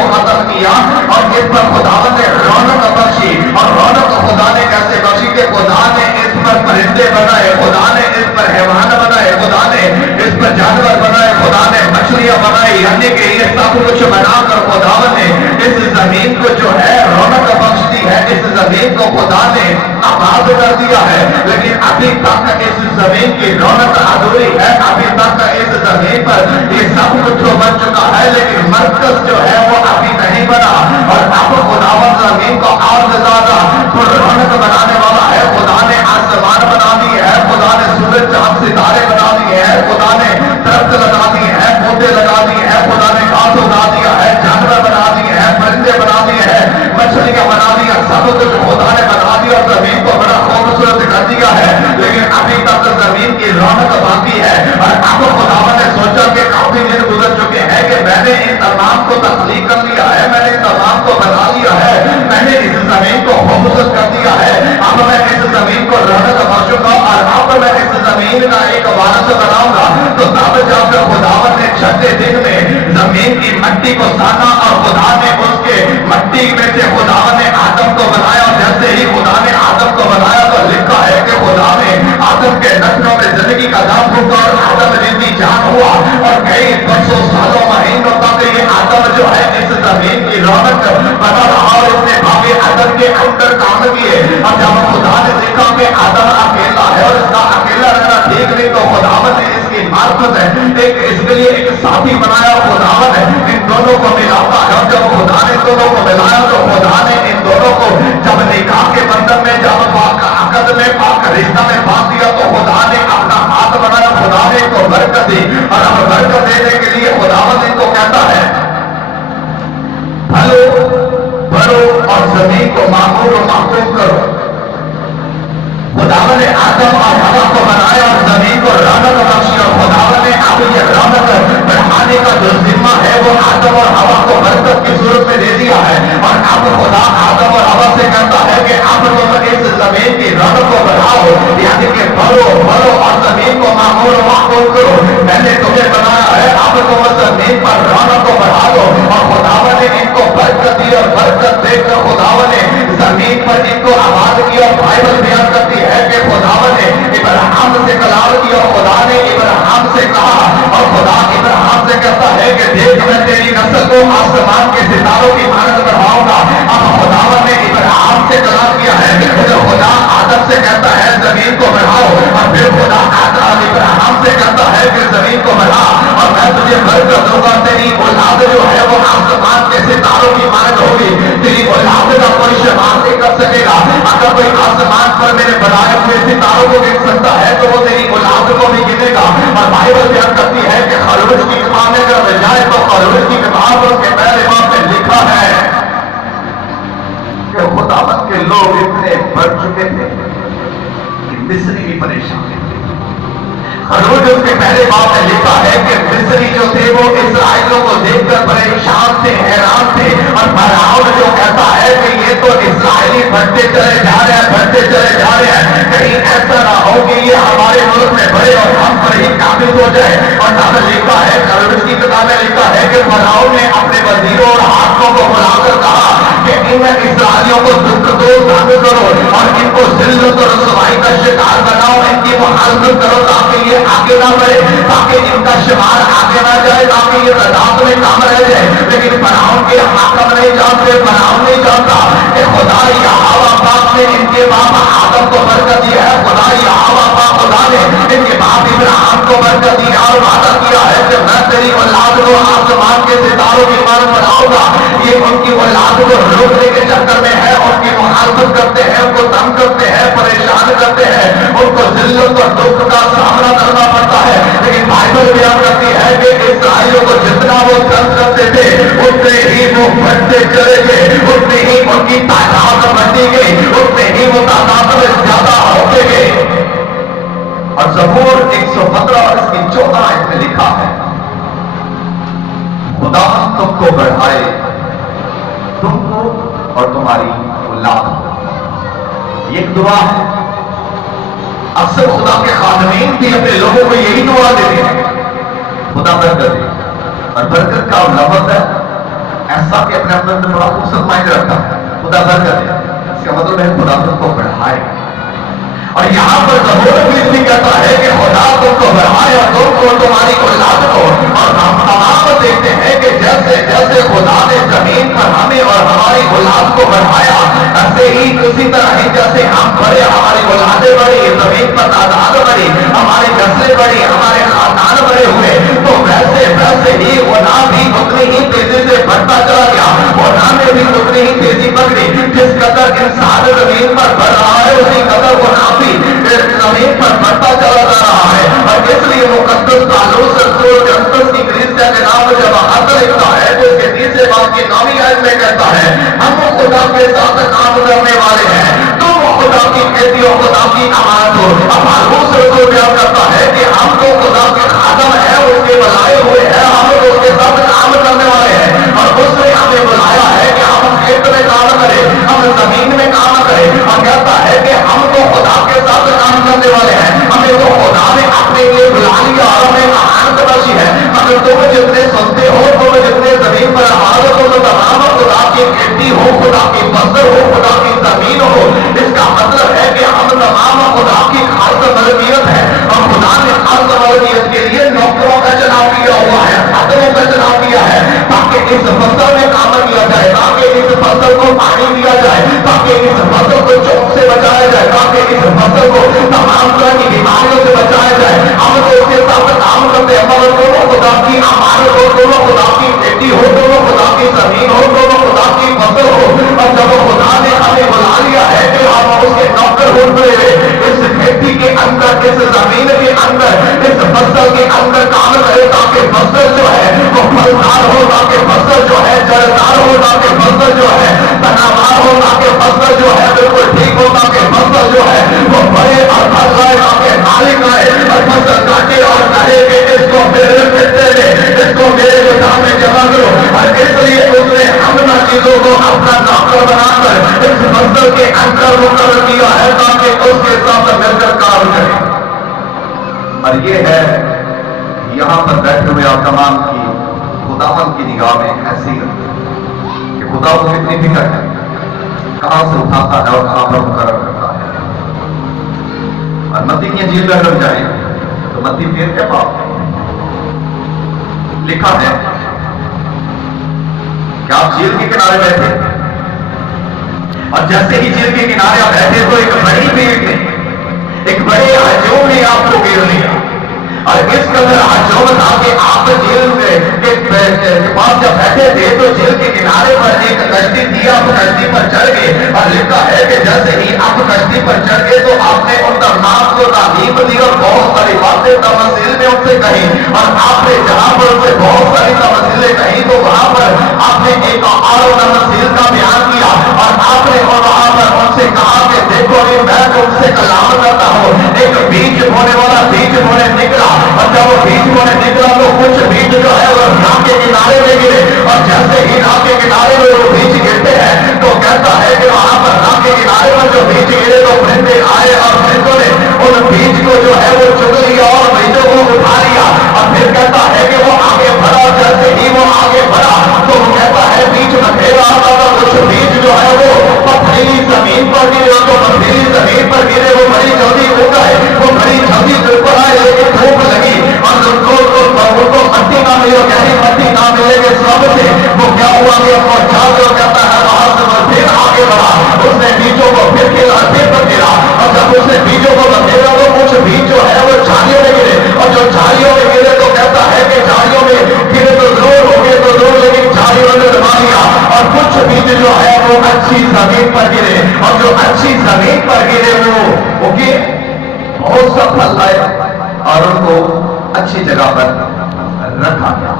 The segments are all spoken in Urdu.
کو ختم کیا اور اس پر خداوند نے رونق بخشی. اور رونق خدا نے کیسے بخشی کہ خدا نے اس پر پرندے بنائے, خدا نے اس پر حیوان بنائے, خدا نے اس پر جانور بنائے, خدا نے مچھلیاں بنائی, یعنی کہ یہ سب کچھ بنا کر خداوند نے اس زمین کو جو ہے رونق بخش دی ہے. اس زمین کو خدا نے آباد کر دیا ہے, لیکن ابھی تک اس زمین کی رونق ادھوری ہے. ابھی تک اس زمین پر یہ سب کچھ بن چکا ہے, لیکن مرکز جو ہے وہ ابھی نہیں بنا. اور اب خداوند زمین کو اور زیادہ رونق بنانے والا ہے. خدا نے آسمان بنا دیے ہے, خدا نے سورج چاند ستارے بنا دیے ہیں, خدا نے درخت لگا دیے ہیں, پودے لگا دیے ہیں, خدا نے گھاس اگا دیا ہے, جانور بنا دیے ہیں, پرندے بنا دیے ہیں, مچھلیاں بنا دیا, سب کچھ خدا نے بنا دیا اور زمین کو بڑا خوبصورت کر دیا ہے. لیکن ابھی تک زمین کی رونق باقی ہے. اور اب خداوند نے سوچا کہ کافی دن گزر چکے ہیں کہ میں نے ان تمام کو تخلیق کر لیا ہے, میں نے ان تمام کو بنا لیا ہے, میں نے اس زمین کو خوبصورت کر دیا ہے. اب میں اس زمین کو رونق بخشوں گا اور اب میں اس زمین کا ایک وارث بناؤں گا. تو تب جب خداوند نے چھٹے دن میں زمین کی مٹی کو سانا اور خدا نے اس کے مٹی میں سے خداوند نے آدم کو بنایا. اور جیسے ہی خدا نے آدم کو بنایا تو لکھا ہے کہ خدا نے آدم کے نسلوں میں زندگی کا دم پھونکا اور آدم زندگی جان ہوا. اور کئی برسوں سالوں مہینوں تک یہ آدم جو ہے اس زمین کی رونق بنا رہا اور اس نے باقی آدم کے اندر کام کیے. اور جب خدا نے دیکھا کہ آدم اکیلا ہے اور اس کا اکیلا رہنا ٹھیک نہیں, تو خداوند نے اس کی معرفت ہے ایک اس کے لیے ایک ساتھی بنایا. خداوند ہے ان دونوں کو ملاتا ہے, اور جب خدا نے ان دونوں کو ملایا تو خدا نے ان دونوں کو جب نکاح کے بندھن میں, جب پاک عقد میں, پاک رشتہ میں باندھ دیا تو خدا نے اپنا ہاتھ بنایا. خدا نے ان کو برکت دی اور اب برکت دینے کے لیے خداوند ان کو کہتا ہے پھلو بڑھو اور زمین کو معمور و محفوظ کرو. خداوند نے آدم اور ہوا کو بنایا اور زمین کو رونق بخشی. اور خداوند نے اب یہ رونق بڑھانے کا جو ذمہ ہے وہ آدم اور ہوا کو برکت کی صورت میں دے دیا ہے. اور اب خدا آدم اور ہوا سے کہتا ہے کہ اب تم اس زمین کی رونق کو بڑھاؤ, یعنی کہ بڑھو بڑھو اور زمین کو معمور و محفوظ کرو. میں نے تمہیں بنایا ہے, اب تم زمین پر رونق کو بڑھا دو. اور خداوند نے ان کو برکت دی اور برکت دے کر خداوند نے زمین پر ان کو آباد کیا. بائبل بیان کرتی ہے کہ خداوند نے ابراہیم سے کلام کیا اور خدا نے ابراہیم سے کہا, اور خدا ابراہیم سے کہتا ہے کہ دیکھ میں تیری نسل کو آسمان کے ستاروں کی مانند بڑھاؤں گا. اب خداوند نے ابراہیم سے کلام کیا ہے, خدا آدم سے کہتا ہے زمین کو بڑھاؤ, اور پھر خدا ابراہیم سے کہتا ہے کہ زمین کو بڑھا اور میں تجھے برکت دوں گا. تیری اولاد جو ہے وہ آسمان کے ستاروں کی مانند ہوگی. تیری اولاد کا کوئی شمار نہیں کر سکے گا. اگر کوئی آسمان پر میرے بنائے ہوئے ستاروں کو گن سکتا ہے تو وہ تیری اولاد کو بھی گنے گا. اور بائبل بیان کرتی ہے کہ خروج کی کتاب میں اگر جائے تو خروج کی کتاب اس کے پہلے باب میں لکھا ہے کہ خداوند کے لوگ اتنے بڑھ چکے تھے کہ مصری بھی پریشان تھے. خروج اس کے پہلے باب میں لکھا ہے کہ مصری جو تھے وہ اسرائیلیوں کو دیکھ کر پریشان تھے, حیران تھے. اور فرعون جو کہتا ہے کہ یہ تو اسرائیلی بڑھتے چلے جا رہے ہیں, بڑھتے چلے جا رہے ہیں, کہیں ایسا نہ ہو کہ یہ ہمارے ملک میں بڑھے اور ہم پر ہی قابض ہو جائے. اور تب لکھا ہے, خروج کی کتاب میں لکھا ہے کہ فرعون نے اپنے وزیروں اور حاکموں کو بلا کر کہا کہ ان اسرائیلیوں کو دکھ دو, تنگ کرو اور ان کو ذلت اور رسوائی کا شکار بناؤ, ان کی مخالفت کرو تاکہ یہ آگے نہ بڑھے, تاکہ ان کا شمار آگے نہ جائے, تاکہ یہ رضاعت میں کام رہ جائے. لیکن فرعون کے حاکم نہیں جانتے, فرعون نہیں جانتا کہ خدا یہوہ پاک نے ان کے باپ آدم کو برکت دیا ہے. خدا یہوہ پاک خدا نے ان کے باپ ابراہیم کو برکت دی اور وعدہ کیا ہے کہ میں تیری اولاد کو آسمان کے ستاروں کی مانند بناؤں گا. یہ ان کی اولاد کو روکنے کے چکر میں ہے, ان کی مخالفت کرتے ہیں, ان کو تنگ کرتے ہیں, پریشان کرتے ہیں, ان کو ذلت اور دکھ کا سامنا کرنا پڑتا ہے. لیکن بائبل بیان کرتی ہے کہ اسرائیلیوں کو جتنا وہ تنگ کرتے تھے اتنے ہی وہ بڑھتے چلے گئے, اتنے ہی ان کی تعداد بڑھتی گئی, اتنے ہی وہ تعداد میں زیادہ ہوتے گئے. اور زبور 115 اور اس کی 14 آیت میں لکھا ہے خدا تم کو بڑھائے, تم کو اور تمہاری اولاد. یہ ایک دعا ہے. اکثر خدا کے خادمین بھی اپنے لوگوں کو یہی دعا دیتے ہیں, خدا برکت دے. اور برکت کا لفظ ہے ایسا کہ اپنے اندر میں بڑا خوبصورت معنی رکھتا ہے خدا برکت ہے، اس کا مطلب ہے خدا تم کو بڑھائے. اور یہاں پر زبور بھی کہتا ہے کہ خدا تم کو بڑھائے اور تم کو تمہاری اولاد کو. اور ہم تمام دیکھتے ہیں کہ جیسے جیسے خدا نے زمین پر ہمیں اور ہماری اولاد کو بڑھایا، ایسے ہی اسی طرح ہی جیسے ہم بڑے ہماری اولادیں بڑی، زمین پر تعداد بڑی، ہماری نسلیں بڑی، ہمارے خاندان بڑے ہوئے، تو ویسے ویسے ہی خدا بھی اتنی ہی تیزی سے بڑھتا چلا گیا. خدا نے بھی اتنی ہی تیزی پکڑی. جس قدر انسان زمین پر بڑھ رہا ہے اسی قدر خدا بھی زمین پر بڑھتا چلا جا رہا ہے. اور اس لیے مقدس پالوس رسول کرنٹس کی کلیسیا کے نام جب خط لکھتا ہے تو اس کے تیسرے باب کی 9ویں آیت میں کہتا ہے ہم خدا کے ساتھ کام کرنے والے ہیں، تم خدا کی کھیتی اور خدا کی امانت ہو. اب پالوس رسول بیان کرتا ہے کہ ہم تو خدا کے خادم ہیں، اس کے بلائے ہوئے ہیں، ہم تو اس کے ساتھ کام کرنے والے ہیں. اور اس نے ہمیں بلایا ہے کہ ہم کھیت میں کام کریں، ہم زمین میں کام کریں. اور کہتا ہے کہ ہم تو خدا کے ساتھ کام کرنے والے ہیں، ہمیں تو خدا نے اپنے لیے بلا لیا اور ہمیں امانت بخشی ہے. مگر تم جتنے سنتے ہو، تم جتنے زمین پر حاضر ہو، تو تمام خدا کی کھیتی ہو، خدا کی فصل ہو، خدا کی زمین ہو. اس کا مطلب ہے کہ ہم تمام خدا کی خاص ملکیت ہے. اور خدا نے خاص ملکیت کے لیے نوکروں کا چناؤ کیا ہوا ہے، خادموں کا چناؤ کیا ہے، تاکہ اس فصل میں کام کیا جائے، تاکہ اس فصل کو پانی دیا جائے، تاکہ اس فصل کو چوک سے بچایا جائے، تاکہ اس فصل کو تمام طرح کی بیماریوں سے بچایا جائے. ہم تو اس کے ساتھ کام کرتے ہیں، مگر دونوں خدا کی امانت ہو، دونوں خدا کی کھیتی ہو، دونوں خدا کی زمین ہو، دونوں خدا کی فصل ہو. اور جب خدا نے ہمیں بلا لیا ہے کہ ہم اس کے نوکر ہوتے ہوئے اس کھیتی کے اندر، اس زمین کے اندر، اس فصل کے اندر کام کرے، تاکہ فصل جو ہے وہ پھلدار ہو، تاکہ فصل جو ہے جڑدار ہو، تاکہ فصل جو ہے تناوار ہو، تاکہ فصل جو ہے بالکل ٹھیک ہو، تاکہ فصل جو ہے وہ بڑے اور پھل لائے، تاکہ مالک آئے اور فصل کاٹے اور کہے کہ اس کو میرے بیٹے نے، اس کو میرے گودام میں جمع کرو. اور اس لیے اس نے ہم چیزوں کو اپنا نوکر بنا کر اس فصل کے اندر مقرر کیا ہے، تاکہ اس کے ساتھ مل کر کام کرے. اور یہ ہے یہاں پر بیٹھے ہوئے آپ تمام کی خداوند کی نگاہ میں حیثیت کہ خدا کو کتنی فکر ہے، کہاں سے اٹھاتا ہے اور کہاں پر مقرر کرتا ہے. اور متی کی انجیل میں اگر جائیں تو متی 13 کے باب لکھا ہے کہ آپ جھیل کے کنارے بیٹھے، اور جیسے ہی جھیل کے کنارے آپ بیٹھے تو ایک بڑی بھیڑ نے، ایک بڑے ہجوم نے آپ کو گھیر لیا. اور اس قدر ہجوم تھا کہ آپ جھیل کے پاس جب بیٹھے تھے تو جھیل کے کنارے پر ایک کشتی تھی، آپ کشتی پر چڑھ گئے. اور لکھا ہے کہ جیسے ہی آپ کشتی پر چڑھ گئے تو آپ نے ان تمام کو تعلیم دی اور بہت ساری باتیں تفصیل میں ان سے کہی. اور آپ نے جہاں پر ان سے بہت ساری تفصیلیں کہی تو وہاں پر آپ نے ایک اور تفصیل کا بیان کیا. اور آپ نے وہاں پر ان سے کہا کہ دیکھو میں تم سے کلام کرتا ہوں. ایک بیج بونے والا بیج بونے نکلا، اور جب وہ بیج بونے نکلا تو کچھ بیج جو ہے وہ راہ کے کنارے میں گرے. اور جیسے ہی راہ کے کنارے میں وہ بیج گرتے ہیں تو کہتا ہے کہ وہاں پر راہ کے کنارے پر جو بیج گرے تو پرندے آئے اور پرندوں نے ان بیج کو جو ہے وہ چگ لیا اور بیجوں کو اٹھا لیا. اور پھر کہتا ہے کہ وہ آگے بڑھا، جیسے ہی وہ آگے بڑھا تو وہ کہتا ہے بیج بکھیرا ہوتا تھا، کچھ بیج جو ہے وہ پتھریلی زمین پر گرے، تو پتھریلی زمین پر گرے وہ بڑی جلدی اگ گئے، وہ بڑی جلدی بالکل آئے. لیکن دھوپ لگی اور ان کو مٹی نہ ملی، گہری مٹی نہ ملے گے سب سے وہ کیا ہوا کہ وہ کہتا ہے وہاں سے وہ پھر آگے بڑھا. اس نے بیجوں کو پھر کھیلا، پھر بکھیرا. اور جب اس نے بیجوں کو بکھیرا تو کچھ بیج جو ہے وہ جھاڑیوں میں گرے. اور جو جھاڑیوں میں گرے تو کہتا ہے کہ جھاڑیوں میں گرے تو ضرور ہو گئے تو ضرور، لیکن جھاڑیوں نے دبا لیا. اور کچھ بیج جو ہے وہ اچھی زمین پر گرے، اور جو اچھی زمین پر گرے وہ بہت سا پھل لائے اور ان کو اچھی جگہ پر رکھا گیا.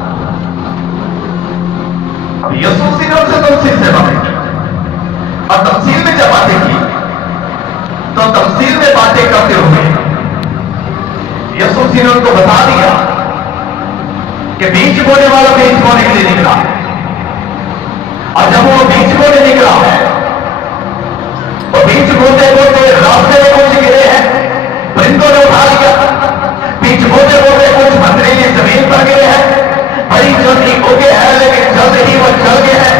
اب یسوع سیدھے سے تمثیل سے بنے اور تمثیل میں جب باتیں کی تو تمثیل میں باتیں کرتے ہوئے یسوع نے ان کو بتا دیا کہ بیج بونے والا بیج بونے کے لیے نکلا. اور جب وہ بیج بونے نکلا ہے وہ بیج بوتے بوتے راستے میں کچھ گرے ہیں، پرندوں نے اٹھا لیا. بیج بوتے بوتے کچھ پتھریلی زمین پر گرے ہیں، بڑی جلدی اگے ہیں لیکن جلد ہی وہ جل گئے ہیں.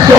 100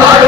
60